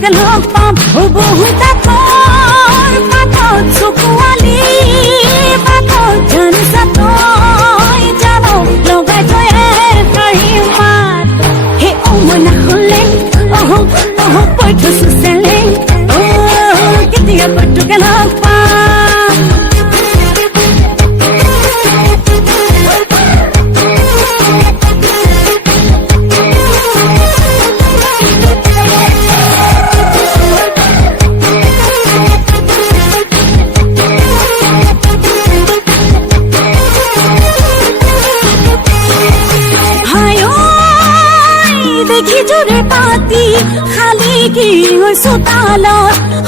তোকে লগ পাম বহুত পাতত চকুৱালি পাতত জানিছা তই জান লগাই তই কাঢ়ি মাত হে মই নাখলে কৈ থৈছো চেলেং কেতিয়া তোকে লগ পাম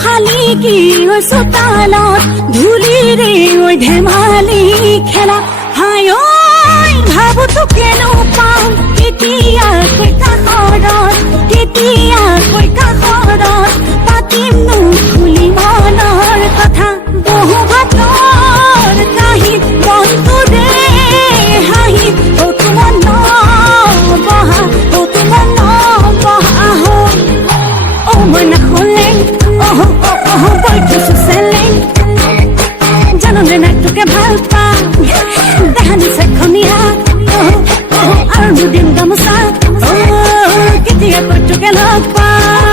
খালি কি হৈছো তালত ধূলিৰে ঐ ধেমালি খেলা হাই ঐ ভাবো তোকেনো পাম কেতিয়াকৈ কাষৰত পাতিমনো খুলি মনৰ কথা বহু ভাতৰ কাহিত বন্ধুৰে হাঁহি তোমাৰ বহা মই নাখলে কৈ থৈছো চেলেং জাননে নাই তোকে ভাল পাম দেহানি চেখনীয়া আৰু দুদিন গামোচা কেতিয়া কৈ তোকে লগ পাম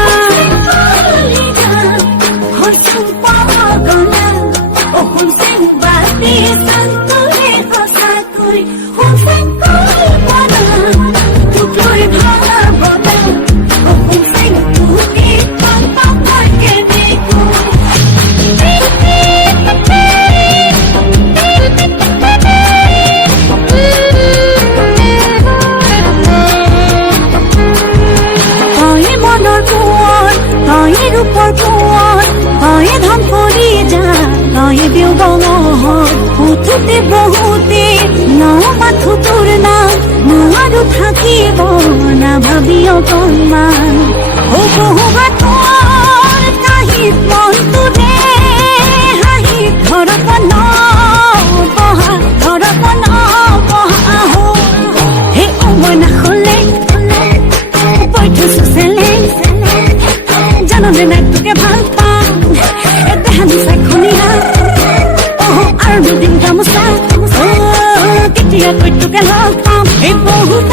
বহুতে ন মাথো তোৰ নাম নোৱাৰো থাকিব না ভাবি অকণমান বহু বাতৰ কাহিত মনটোৰে হাঁহি ঘৰত বহা হে মই নাখলে কৈ থৈছো চেলেং জাননে নাই তোকে ভাল পাম দেহানি চেখনীয়া আৰু দুদিন গামোচা কেতিয়া কৈ তোকে লগ পাম এই বহুত